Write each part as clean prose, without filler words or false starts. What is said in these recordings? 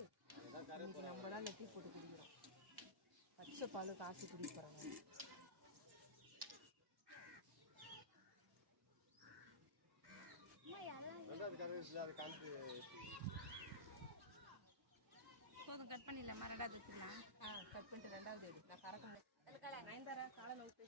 இன்னைக்கு நம்ம தான் டீ போட்டு குடிக்கிறோம். பச்சை பால் காசு குடிக்க போகிறாங்க. போதும் கட் பண்ணிடலாமா? ரெண்டாவது எடுத்துக்கலாம். கட் பண்ணிட்டு ரெண்டாவது எடு. நான் கறக்க முடியாது. நயன்தாரா காலை நோக்கு.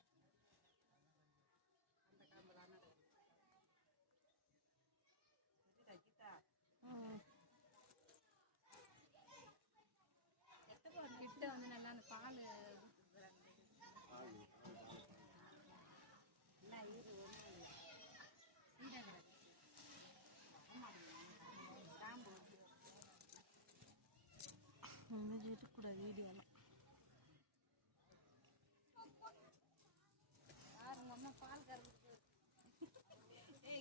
கிட்ட வந்து நல்லா அந்த பால் இருக்கக்கூடாது வீடியோலாம். உங்க அம்மா பால் கறந்து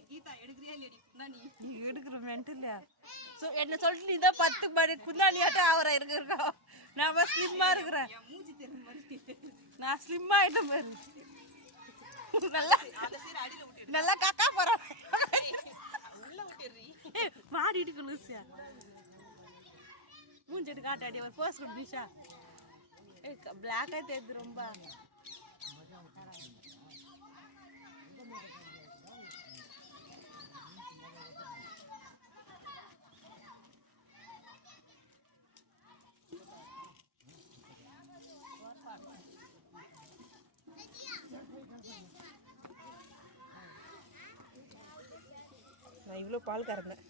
கீதா எடுக்கிறியா இல்லையா? நீ எடுக்கிற மென்டல் என்ன சொல்லிட்டு நீ தான் 10 மணி குந்தாணியாட்டம் ஆவற இருக்கா? நான் ஸ்லிம்மா இருக்கிறேன். நான் ஸ்லிம்மா ஆயிட்டேன் பாரு. நல்லா காக்கா போறேன். மாடிட்டு லூசியா மூஞ்செட்டு காட்டாடி ஒரு போஸ்ட் கொடுத்தீஷா. பிளாக்கா தெரியுது ரொம்ப. நான் இவ்வளோ பால் கறந்தேன்.